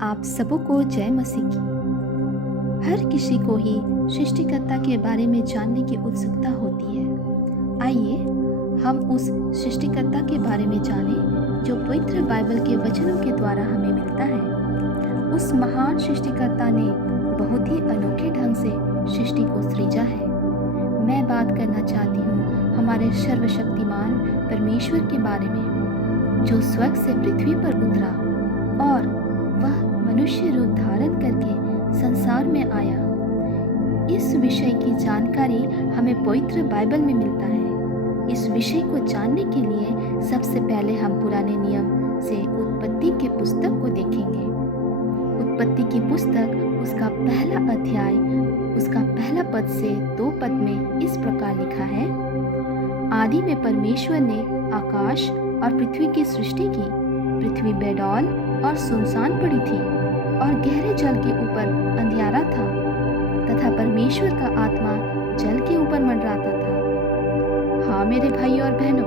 आप सबको जय मसीह की। हर किसी को ही सृष्टिकर्ता के बारे में जानने की उत्सुकता होती है। आइए हम उस सृष्टिकर्ता के बारे में जानें जो पवित्र बाइबल के वचनों के द्वारा हमें मिलता है। उस महान सृष्टिकर्ता ने बहुत ही अनोखे ढंग से सृष्टि को सृजा है। मैं बात करना चाहती हूँ हमारे सर्वशक्तिमान परमेश्वर के बारे में, जो स्वर्ग से पृथ्वी पर उतरा और वह मनुष्य रूप धारण करके संसार में आया। इस विषय की जानकारी हमें पवित्र बाइबल में मिलता है। इस विषय को जानने के लिए सबसे पहले हम पुराने नियम से उत्पत्ति के पुस्तक को देखेंगे। उत्पत्ति की पुस्तक उसका पहला अध्याय उसका पहला पद से 2 पद में इस प्रकार लिखा है। आदि में परमेश्वर ने आकाश और पृथ्वी की सृष्टि की। पृथ्वी बेडौल और सुनसान पड़ी थी और गहरे जल के ऊपर अंधियारा था तथा परमेश्वर का आत्मा जल के ऊपर मंडराता था। हाँ मेरे भाई और बहनों,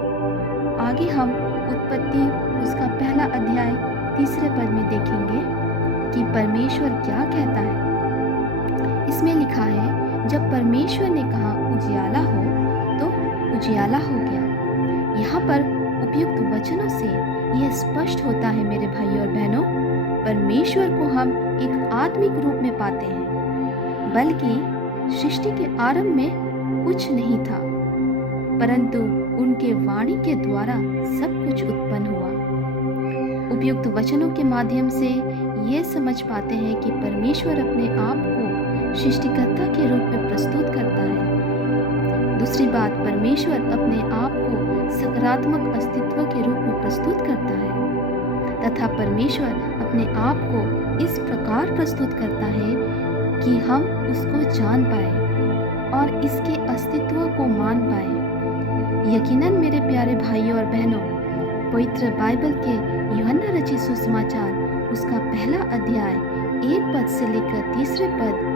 आगे हम उत्पत्ति उसका पहला अध्याय 3 पद में देखेंगे कि परमेश्वर क्या कहता है। इसमें लिखा है, जब परमेश्वर ने कहा उजियाला हो तो उजियाला हो गया। यहाँ पर उपयुक्त वचनों से यह स्पष्ट होता है मेरे भाई और बहनों, परमेश्वर को हम एक आत्मिक रूप में पाते हैं, बल्कि सृष्टि के आरंभ में कुछ नहीं था, परंतु उनके वाणी के द्वारा सब कुछ उत्पन्न हुआ। उपयुक्त वचनों के माध्यम से ये समझ पाते हैं कि परमेश्वर अपने आप को सृष्टिकर्ता के रूप में प्रस्तुत करता है। दूसरी बात, परमेश्वर अपने आप को सकारात्मक अस्तित्व के रूप में प्रस्तुत करता है तथा परमेश्वर अपने आप को इस प्रकार प्रस्तुत करता है कि हम उसको जान पाए और इसके अस्तित्व को मान पाए। यकीनन मेरे प्यारे भाइयों और बहनों, पवित्र बाइबल के यूहन्ना रचित सुसमाचार उसका पहला अध्याय 1 पद से लेकर 3 पद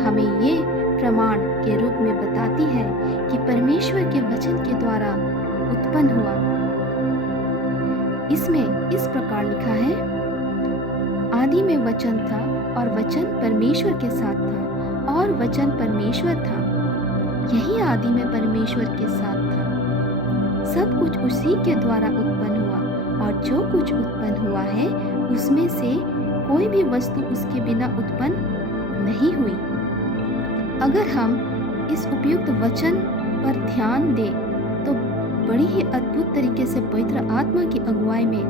हमें ये प्रमाण के रूप में बताती है कि परमेश्वर के वचन के द्वारा उत्पन्न हुआ। इसमें इस प्रकार लिखा है, आदि में वचन था और वचन परमेश्वर के साथ था और वचन परमेश्वर था। यही आदि में परमेश्वर के साथ था। सब कुछ उसी के द्वारा उत्पन्न हुआ और जो कुछ उत्पन्न हुआ है उसमें से कोई भी वस्तु उसके बिना उत्पन्न नहीं हुई। अगर हम इस उपयुक्त वचन पर ध्यान दें तो बड़ी ही अद्भुत तरीके से पवित्र आत्मा की अगुवाई में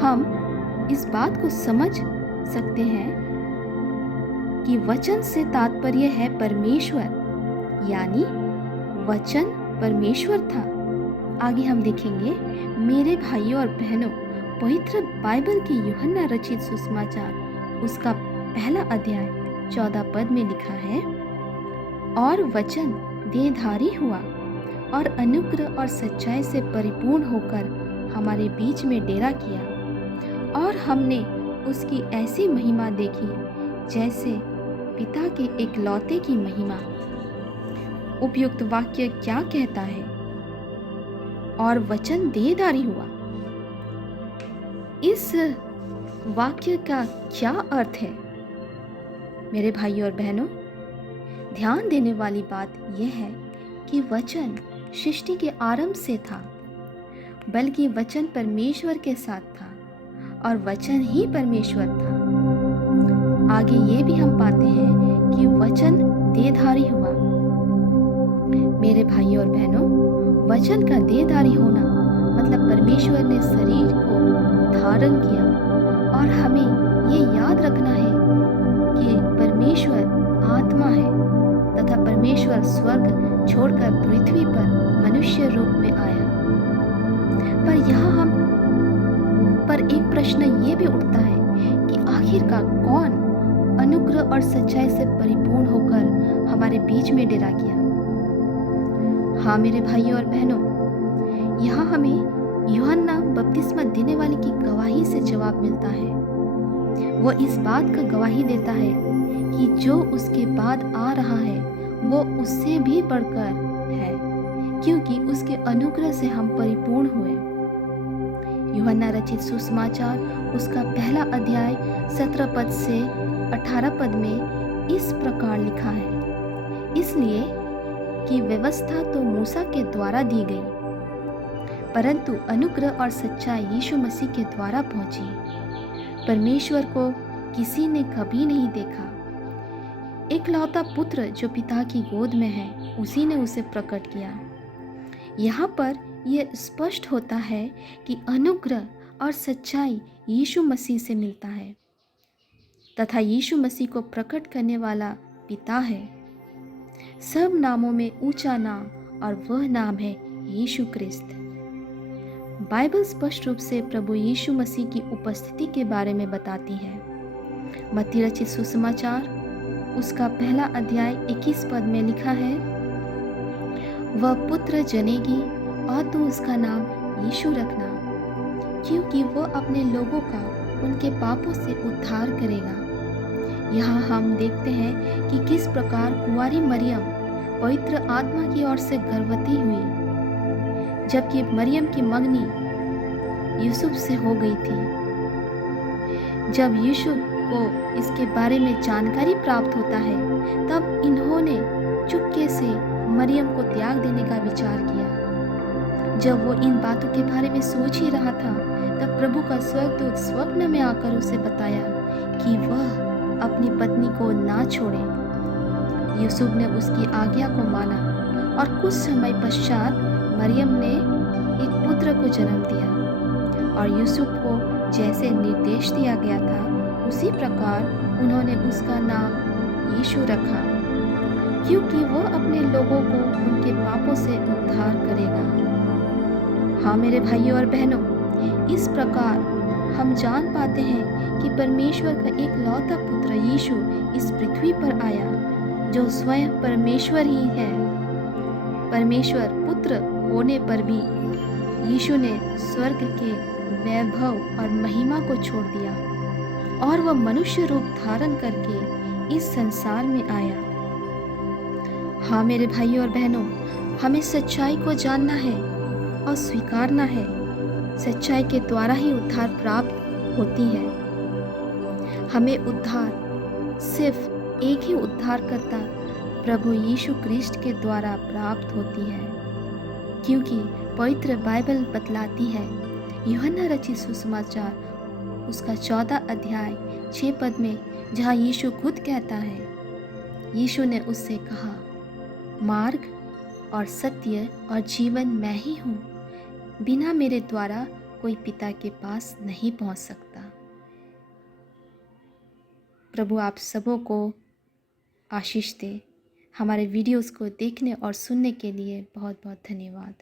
हम इस बात को समझ सकते हैं कि वचन से तात्पर्य है परमेश्वर, यानी वचन परमेश्वर था। आगे हम देखेंगे मेरे भाइयों और बहनों, पवित्र बाइबल के यूहन्ना रचित सुसमाचार उसका पहला अध्याय 14 पद में लिखा है, और वचन देहधारी हुआ और अनुग्रह और सच्चाई से परिपूर्ण होकर हमारे बीच में डेरा किया और हमने उसकी ऐसी महिमा देखी जैसे पिता के एकलौते की महिमा। उपयुक्त वाक्य क्या कहता है? और वचन देहधारी हुआ। इस वाक्य का क्या अर्थ है मेरे भाइयों और बहनों? ध्यान देने वाली बात यह है कि वचन सृष्टि के आरंभ से था, बल्कि वचन परमेश्वर के साथ था और वचन ही परमेश्वर था। आगे ये भी हम पाते हैं कि वचन देहधारी हुआ। मेरे भाइयों और बहनों, वचन का देहधारी होना मतलब परमेश्वर ने शरीर को धारण किया और हमें ये याद रखना है कि परमेश्वर आत्मा है तथा परमेश्वर स्वर्ग छोड़कर पृथ्वी पर मनुष्य रूप में आया। पर एक प्रश्न ये भी उठता है कि आखिरकार कौन अनुग्रह और सच्चाई से परिपूर्ण होकर हमारे बीच में डेरा किया? हाँ मेरे भाइयों और बहनों, यहाँ हमें यूहन्ना बपतिस्मा देने वाले की गवाही से जवाब मिलता है। वो इस बात का गवाही देता है कि जो उसके बाद आ रहा है वो उससे भी बढ़कर है, क्योंकि उसके अनुग्रह से हम परिपूर्ण हुए। यूहन्ना रचित सुसमाचार उसका पहला अध्याय 17 पद से 18 पद में इस प्रकार लिखा है, इसलिए कि व्यवस्था तो मूसा के द्वारा दी गई, परंतु अनुग्रह और सच्चाई यीशु मसीह के द्वारा पहुंची। परमेश्वर को किसी ने कभी नहीं देखा, एकलौता पुत्र जो पिता की गोद में है, उसी ने उसे प्रकट किया। यहाँ पर यह स्पष्ट होता है कि अनुग्रह और सच्चाई यीशु मसीह से मिलता है तथा यीशु मसीह को प्रकट करने वाला पिता है। सब नामों में ऊंचा नाम और वह नाम है यीशु क्रिस्त। बाइबल स्पष्ट रूप से प्रभु यीशु मसीह की उपस्थिति के बारे में बताती है। मत्ती रचित सुसमाचार उसका पहला अध्याय 21 पद में लिखा है, वह पुत्र जनेगी और तू उसका नाम यीशु रखना, क्योंकि वह अपने लोगों का उनके पापों से उद्धार करेगा। यहाँ हम देखते हैं कि किस प्रकार कुंवारी मरियम पवित्र आत्मा की ओर से गर्भवती हुई, जबकि मरियम की मंगनी यूसुफ से हो गई थी। जब यूसुफ को इसके बारे में जानकारी प्राप्त होता है, तब इन्होंने चुपके से मरियम को त्याग देने का विचार किया। जब वो इन बातों के बारे में सोच ही रहा था, तब प्रभु का स्वर्गदूत स्वप्न में आकर उसे बताया कि वह अपनी पत्नी को ना छोड़े। यूसुफ ने उसकी आज्ञा को माना और कुछ समय पश्चात मरियम ने एक पुत्र को जन्म दिया और यूसुफ को जैसे निर्देश दिया गया था, उसी प्रकार उन्होंने उसका नाम यीशु रखा, क्योंकि वह अपने लोगों को उनके पापों से उद्धार करेगा। हाँ मेरे भाइयों और बहनों, इस प्रकार हम जान पाते हैं कि परमेश्वर का एक लौता पुत्र यीशु इस पृथ्वी पर आया, जो स्वयं परमेश्वर ही है। परमेश्वर पुत्र होने पर भी यीशु ने स्वर्ग के वैभव और महिमा को छोड़ दिया और वह मनुष्य रूप धारण करके इस संसार में आया। हाँ मेरे भाइयों और बहनों, हमें सच्चाई को जानना है और स्वीकारना है। सच्चाई के द्वारा ही उद्धार प्राप्त होती है। हमें उद्धार सिर्फ एक ही उद्धारकर्ता प्रभु यीशु क्रिस्ट के द्वारा प्राप्त होती है, क्योंकि पवित्र बाइबल बतलाती है, यूहन्ना रचित सुसमाचार उसका 14 अध्याय 6 पद में, जहाँ यीशु खुद कहता है, यीशु ने उससे कहा, मार्ग और सत्य और जीवन मैं ही हूँ, बिना मेरे द्वारा कोई पिता के पास नहीं पहुँच सकता। प्रभु आप सबों को आशीष दे। हमारे वीडियोस को देखने और सुनने के लिए बहुत बहुत धन्यवाद।